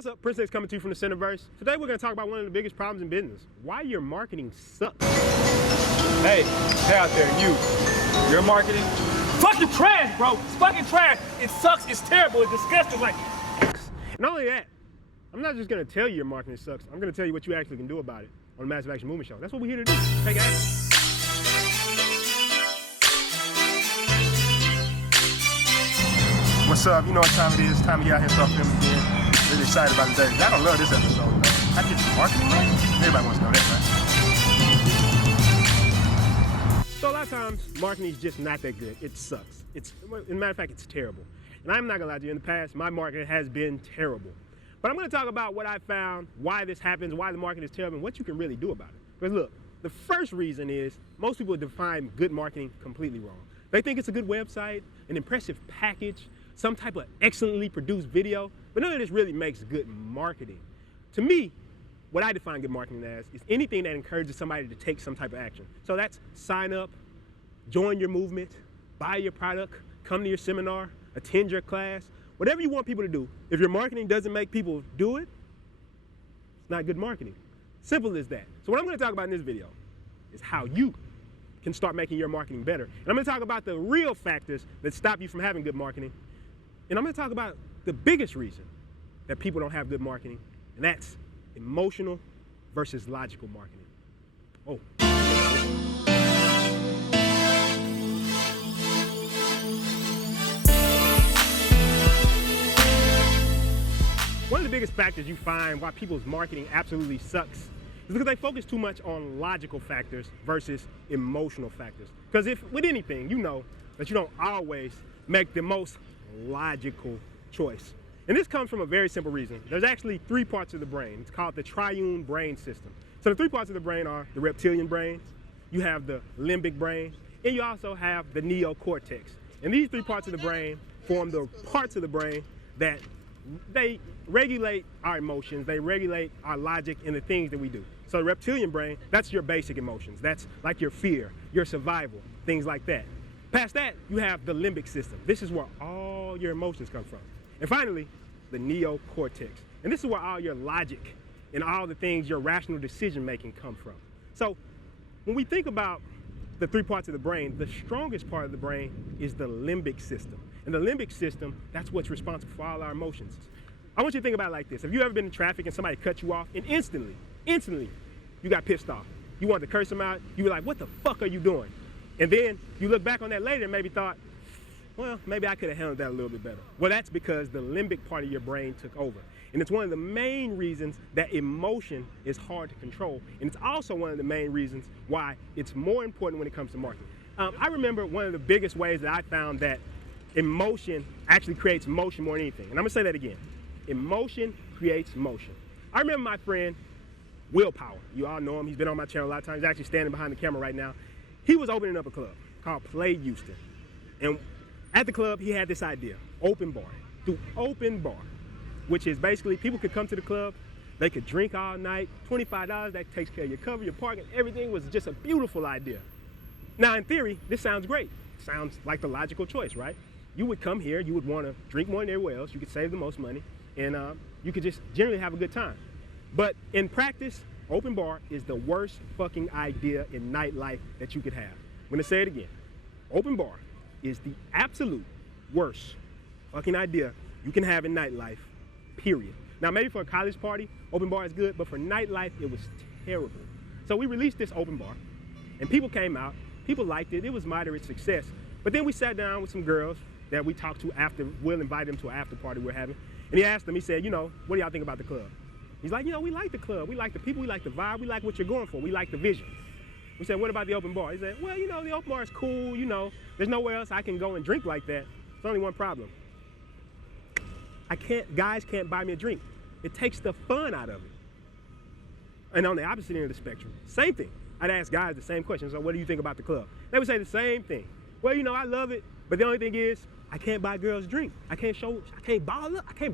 What's up? Prinston Hicks coming to you from the Centerverse. Today we're going to talk about one of the biggest problems in business. Why your marketing sucks. Hey out there, your marketing? Fucking trash, bro. It's fucking trash. It sucks. It's terrible. It's disgusting. Like, not only that, I'm not just going to tell you your marketing sucks. I'm going to tell you what you actually can do about it on the Massive Action Movement Show. That's what we're here to do. Take action. What's up? You know what time it is. Time to get out here and start filming again. Really excited about today. I don't love this episode, though. How to get your marketing right? Everybody wants to know that, right? So a lot of times, marketing is just not that good. It sucks. As a matter of fact, it's terrible. And I'm not gonna lie to you, in the past, my marketing has been terrible. But I'm gonna talk about what I found, why this happens, why the marketing is terrible, and what you can really do about it. Because look, the first reason is most people define good marketing completely wrong. They think it's a good website, an impressive package, some type of excellently produced video, but none of this really makes good marketing. To me, what I define good marketing as is anything that encourages somebody to take some type of action. So that's sign up, join your movement, buy your product, come to your seminar, attend your class, whatever you want people to do. If your marketing doesn't make people do it, it's not good marketing. Simple as that. So what I'm gonna talk about in this video is how you can start making your marketing better. And I'm gonna talk about the real factors that stop you from having good marketing. And I'm gonna talk about the biggest reason that people don't have good marketing, and that's emotional versus logical marketing. Oh. One of the biggest factors you find why people's marketing absolutely sucks is because they focus too much on logical factors versus emotional factors. Because if with anything, you know that you don't always make the most logical choice. And this comes from a very simple reason. There's actually three parts of the brain. It's called the triune brain system. So the three parts of the brain are the reptilian brain, you have the limbic brain, and you also have the neocortex. And these three parts of the brain form the parts of the brain that they regulate our emotions, they regulate our logic and the things that we do. So the reptilian brain, that's your basic emotions. That's like your fear, your survival, things like that. Past that, you have the limbic system. This is where all your emotions come from. And finally, the neocortex. And this is where all your logic and all the things, your rational decision making come from. So when we think about the three parts of the brain, the strongest part of the brain is the limbic system. And the limbic system, that's what's responsible for all our emotions. I want you to think about it like this. Have you ever been in traffic and somebody cut you off and instantly, you got pissed off? You wanted to curse them out. You were like, what the fuck are you doing? And then you look back on that later and maybe thought, well, maybe I could have handled that a little bit better. Well, that's because the limbic part of your brain took over. And it's one of the main reasons that emotion is hard to control. And it's also one of the main reasons why it's more important when it comes to marketing. I remember one of the biggest ways that I found that emotion actually creates motion more than anything. And I'm gonna say that again. Emotion creates motion. I remember my friend, Willpower. You all know him, he's been on my channel a lot of times. He's actually standing behind the camera right now. He was opening up a club called Play Houston. And at the club, he had this idea, open bar. Do open bar, which is basically people could come to the club, they could drink all night, $25, that takes care of your cover, your parking, everything was just a beautiful idea. Now in theory, this sounds great. Sounds like the logical choice, right? You would come here, you would want to drink more than everywhere else, you could save the most money, and you could just generally have a good time. But in practice, open bar is the worst fucking idea in nightlife that you could have. I'm gonna say it again. Open bar is the absolute worst fucking idea you can have in nightlife, period. Now maybe for a college party, open bar is good, but for nightlife, it was terrible. So we released this open bar, and people came out, people liked it, it was moderate success. But then we sat down with some girls that we talked to after, Will invited them to an after party we're having, and he asked them, he said, you know, what do y'all think about the club? He's like, you know, we like the club, we like the people, we like the vibe, we like what you're going for, we like the vision. We said, what about the open bar? He said, well, you know, the open bar is cool, you know, there's nowhere else I can go and drink like that. There's only one problem. Guys can't buy me a drink. It takes the fun out of it. And on the opposite end of the spectrum, same thing. I'd ask guys the same question, so what do you think about the club? They would say the same thing. Well, you know, I love it, but the only thing is, I can't buy girls drink. I can't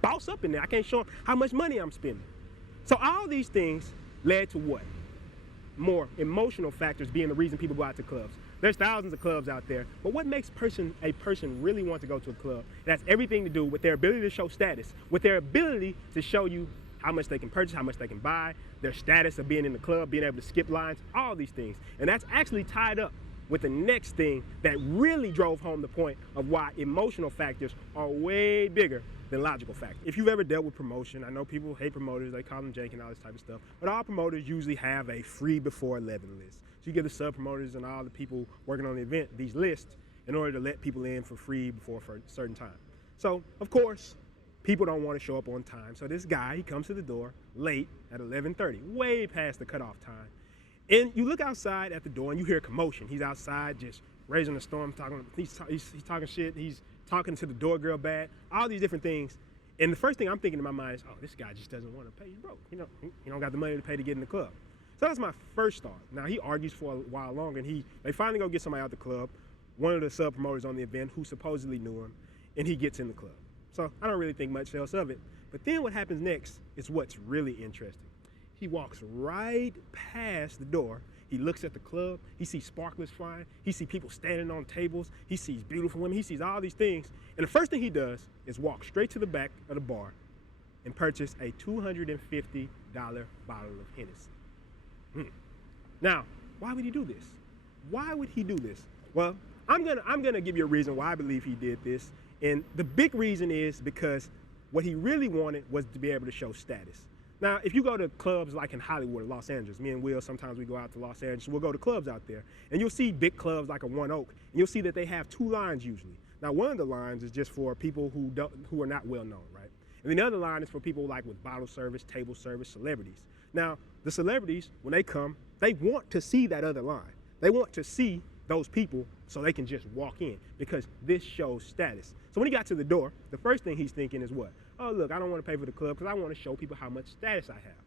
boss up in there. I can't show them how much money I'm spending. So all these things led to what? More emotional factors being the reason people go out to clubs. There's thousands of clubs out there, but what makes a person really want to go to a club? It has everything to do with their ability to show status, with their ability to show you how much they can purchase, how much they can buy, their status of being in the club, being able to skip lines, all these things. And that's actually tied up with the next thing that really drove home the point of why emotional factors are way bigger than logical factors. If you've ever dealt with promotion, I know people hate promoters, they call them jank and all this type of stuff, but all promoters usually have a free before 11 list. So you give the sub promoters and all the people working on the event these lists in order to let people in for free before a certain time. So, of course, people don't want to show up on time. So this guy, he comes to the door late at 11:30, way past the cutoff time. And you look outside at the door and you hear commotion. He's outside just raising a storm, he's talking shit, he's talking to the door girl bad, all these different things. And the first thing I'm thinking in my mind is, oh, this guy just doesn't want to pay. He's broke. He don't got the money to pay to get in the club. So that's my first thought. Now he argues for a while longer, and they finally go get somebody out the club, one of the sub promoters on the event who supposedly knew him, and he gets in the club. So I don't really think much else of it. But then what happens next is what's really interesting. He walks right past the door. He looks at the club. He sees sparklers flying. He sees people standing on tables. He sees beautiful women. He sees all these things. And the first thing he does is walk straight to the back of the bar and purchase a $250 bottle of Hennessy. Now, why would he do this? Why would he do this? Well, I'm gonna give you a reason why I believe he did this. And the big reason is because what he really wanted was to be able to show status. Now, if you go to clubs like in Hollywood or Los Angeles, me and Will, sometimes we go out to Los Angeles, we'll go to clubs out there, and you'll see big clubs like a One Oak, and you'll see that they have two lines usually. Now, one of the lines is just for people who are not well known, right? And then the other line is for people like with bottle service, table service, celebrities. Now, the celebrities, when they come, they want to see that other line. They want to see those people so they can just walk in because this shows status. So when he got to the door, the first thing he's thinking is what? Oh, look, I don't want to pay for the club because I want to show people how much status I have.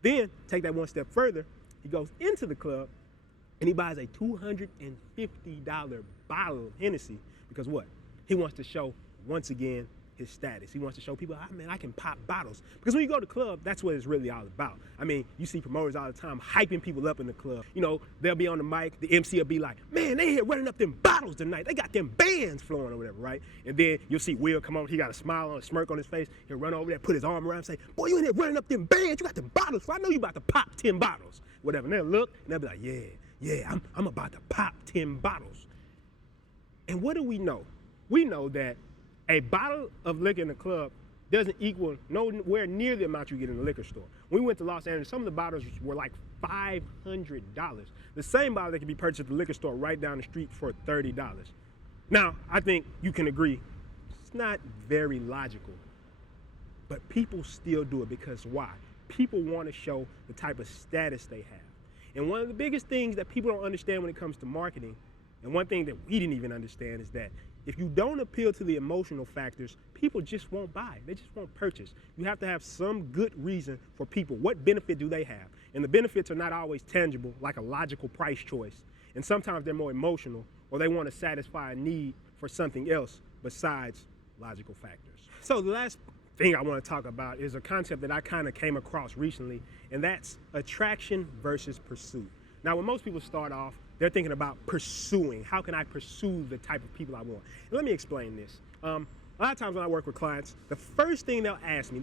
Then, take that one step further, he goes into the club and he buys a $250 bottle of Hennessy because what? He wants to show, once again, his status. He wants to show people, man, I can pop bottles. Because when you go to the club, that's what it's really all about. I mean, you see promoters all the time hyping people up in the club. You know, they'll be on the mic, the MC will be like, man, they here running up them bottles tonight. They got them bands flowing or whatever, right? And then you'll see Will come over, he got a smile on, a smirk on his face. He'll run over there, put his arm around and say, boy, you in here running up them bands, you got them bottles. So I know you about to pop 10 bottles, whatever. And they'll look, and they'll be like, yeah, I'm about to pop 10 bottles. And what do we know? We know that a bottle of liquor in the club doesn't equal nowhere near the amount you get in the liquor store. When we went to Los Angeles, some of the bottles were like $500. The same bottle that can be purchased at the liquor store right down the street for $30. Now, I think you can agree, it's not very logical, but people still do it because why? People want to show the type of status they have. And one of the biggest things that people don't understand when it comes to marketing, and one thing that we didn't even understand is that if you don't appeal to the emotional factors, people just won't buy. They just won't purchase. You have to have some good reason for people. What benefit do they have? And the benefits are not always tangible, like a logical price choice. And sometimes they're more emotional, or they want to satisfy a need for something else besides logical factors. So the last thing I want to talk about is a concept that I kind of came across recently, and that's attraction versus pursuit. Now, when most people start off, they're thinking about pursuing. How can I pursue the type of people I want? And let me explain this. A lot of times when I work with clients, the first thing they'll ask me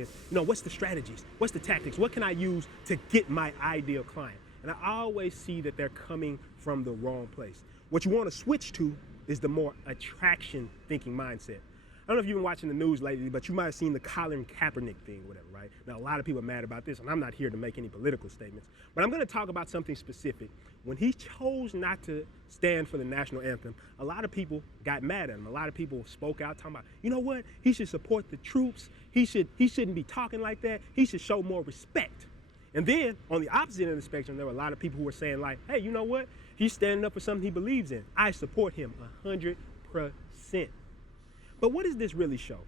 is, what's the strategies? What's the tactics? What can I use to get my ideal client? And I always see that they're coming from the wrong place. What you want to switch to is the more attraction thinking mindset. I don't know if you've been watching the news lately, but you might have seen the Colin Kaepernick thing, whatever, right? Now, a lot of people are mad about this, and I'm not here to make any political statements, but I'm going to talk about something specific. When he chose not to stand for the national anthem, a lot of people got mad at him. A lot of people spoke out talking about, you know what? He should support the troops. He shouldn't be talking like that. He should show more respect. And then, on the opposite end of the spectrum, there were a lot of people who were saying like, hey, you know what? He's standing up for something he believes in. I support him 100%. But what does this really show?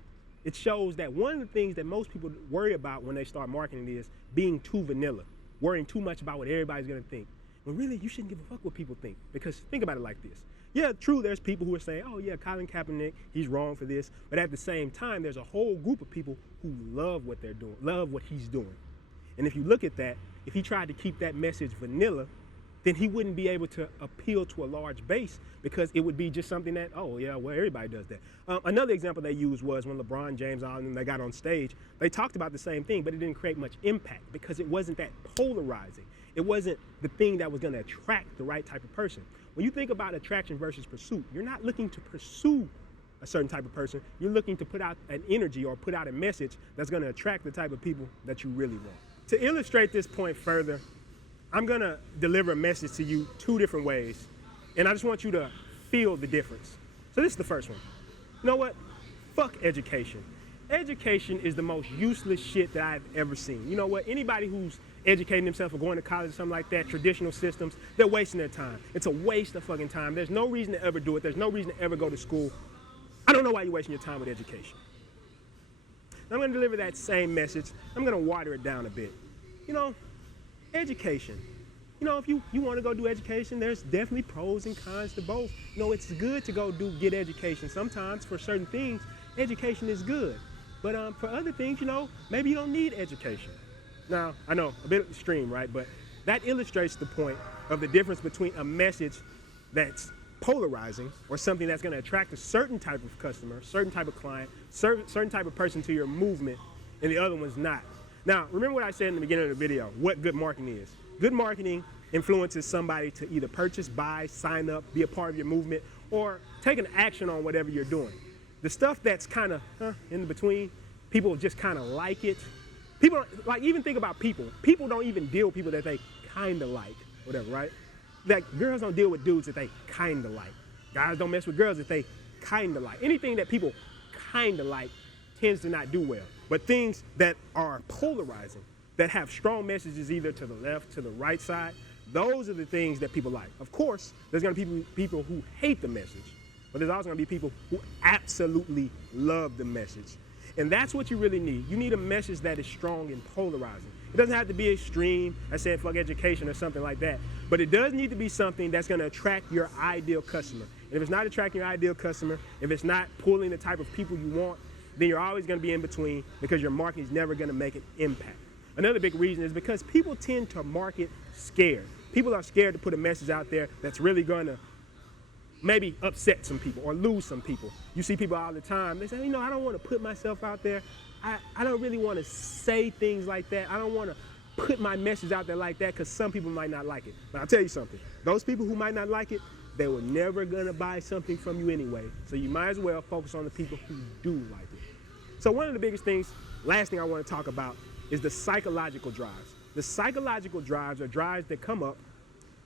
It shows that one of the things that most people worry about when they start marketing is being too vanilla, worrying too much about what everybody's gonna think. When really, you shouldn't give a fuck what people think. Because think about it like this. Yeah, true, there's people who are saying, oh yeah, Colin Kaepernick, he's wrong for this. But at the same time, there's a whole group of people who love what they're doing, love what he's doing. And if you look at that, if he tried to keep that message vanilla, then he wouldn't be able to appeal to a large base because it would be just something that, oh yeah, well, everybody does that. Another example they used was when LeBron James and they got on stage, they talked about the same thing, but it didn't create much impact because it wasn't that polarizing. It wasn't the thing that was gonna attract the right type of person. When you think about attraction versus pursuit, you're not looking to pursue a certain type of person, you're looking to put out an energy or put out a message that's gonna attract the type of people that you really want. To illustrate this point further, I'm gonna deliver a message to you 2 different ways, and I just want you to feel the difference. So this is the first one. You know what? Fuck education. Education is the most useless shit that I've ever seen. You know what? Anybody who's educating themselves or going to college or something like that, traditional systems, they're wasting their time. It's a waste of fucking time. There's no reason to ever do it. There's no reason to ever go to school. I don't know why you're wasting your time with education. I'm gonna deliver that same message. I'm gonna water it down a bit. You know, education. You know, if you want to go do education, there's definitely pros and cons to both. You know, it's good to go get education. Sometimes for certain things, education is good. But for other things, you know, maybe you don't need education. Now, I know, a bit extreme, right? But that illustrates the point of the difference between a message that's polarizing or something that's going to attract a certain type of customer, certain type of client, certain type of person to your movement, and the other one's not. Now, remember what I said in the beginning of the video, what good marketing is. Good marketing influences somebody to either purchase, buy, sign up, be a part of your movement, or take an action on whatever you're doing. The stuff that's kind of in between, people just kind of like it. People, like, even think about people. People don't even deal with people that they kind of like, whatever, right? Like, girls don't deal with dudes that they kind of like. Guys don't mess with girls that they kind of like. Anything that people kind of like tends to not do well. But things that are polarizing, that have strong messages either to the left, to the right side, those are the things that people like. Of course, there's gonna be people who hate the message, but there's also gonna be people who absolutely love the message. And that's what you really need. You need a message that is strong and polarizing. It doesn't have to be extreme, I said fuck education or something like that, but it does need to be something that's gonna attract your ideal customer. And if it's not attracting your ideal customer, if it's not pulling the type of people you want, then you're always gonna be in between because your marketing is never gonna make an impact. Another big reason is because people tend to market scared. People are scared to put a message out there that's really gonna maybe upset some people or lose some people. You see people all the time, they say, you know, I don't wanna put myself out there. I don't really wanna say things like that. I don't wanna put my message out there like that because some people might not like it. But I'll tell you something, those people who might not like it, they were never gonna buy something from you anyway. So you might as well focus on the people who do like it. So one of the biggest things, last thing I wanna talk about is the psychological drives. The psychological drives are drives that come up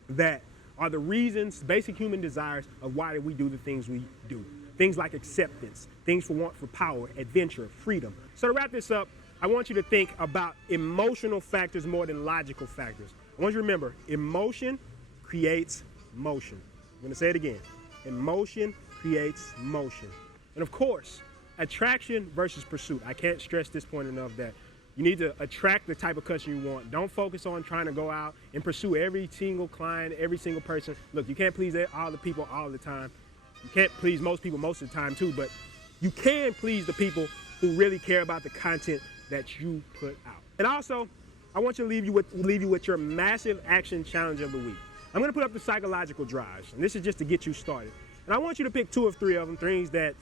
that are the reasons, basic human desires of why we do the things we do. Things like acceptance, things for power, adventure, freedom. So to wrap this up, I want you to think about emotional factors more than logical factors. I want you to remember, emotion creates motion. I'm gonna say it again. Emotion creates motion. And of course, attraction versus pursuit. I can't stress this point enough that you need to attract the type of customer you want. Don't focus on trying to go out and pursue every single client, every single person. Look, you can't please all the people all the time. You can't please most people most of the time too, but you can please the people who really care about the content that you put out. And also, I want you to leave you with your massive action challenge of the week. I'm gonna put up the psychological drives, and this is just to get you started. And I want you to pick 2 or 3 of them, things that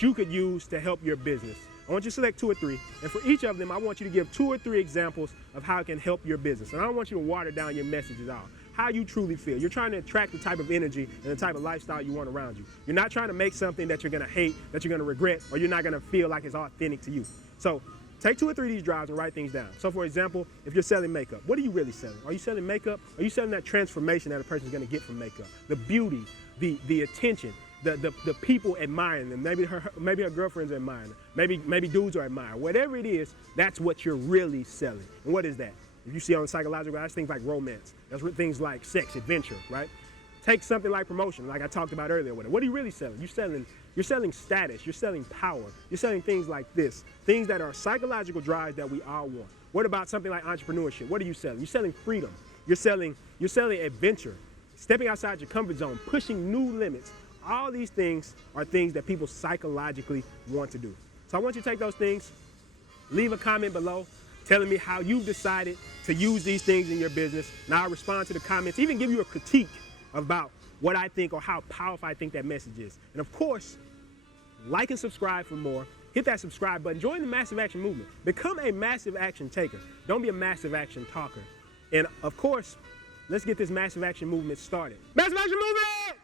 you could use to help your business. I want you to select 2 or 3, and for each of them, I want you to give 2 or 3 examples of how it can help your business. And I don't want you to water down your messages out. How you truly feel. You're trying to attract the type of energy and the type of lifestyle you want around you. You're not trying to make something that you're gonna hate, that you're gonna regret, or you're not gonna feel like it's authentic to you. So take 2 or 3 of these drives and write things down. So for example, if you're selling makeup, what are you really selling? Are you selling makeup? Are you selling that transformation that a person's gonna get from makeup? The beauty, the attention, the people admiring them. Maybe her girlfriend's admiring her. Maybe dudes are admiring. Whatever it is, that's what you're really selling. And what is that? If you see on psychological, that's things like romance. That's things like sex, adventure, right? Take something like promotion, like I talked about earlier with it. What are you really selling? You're selling status, you're selling power, you're selling things like this, things that are psychological drives that we all want. What about something like entrepreneurship? What are you selling? You're selling freedom. You're selling adventure, stepping outside your comfort zone, pushing new limits. All these things are things that people psychologically want to do. So I want you to take those things, leave a comment below. telling me how you've decided to use these things in your business. Now I respond to the comments, even give you a critique about what I think or how powerful I think that message is. And of course, like and subscribe for more. Hit that subscribe button. Join the massive action movement. Become a massive action taker. Don't be a massive action talker. And of course, let's get this massive action movement started. Massive action movement!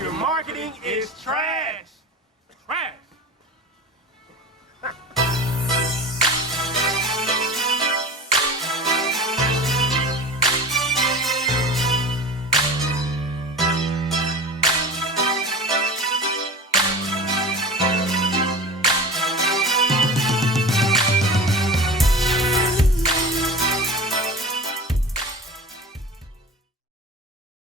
Your marketing is trash.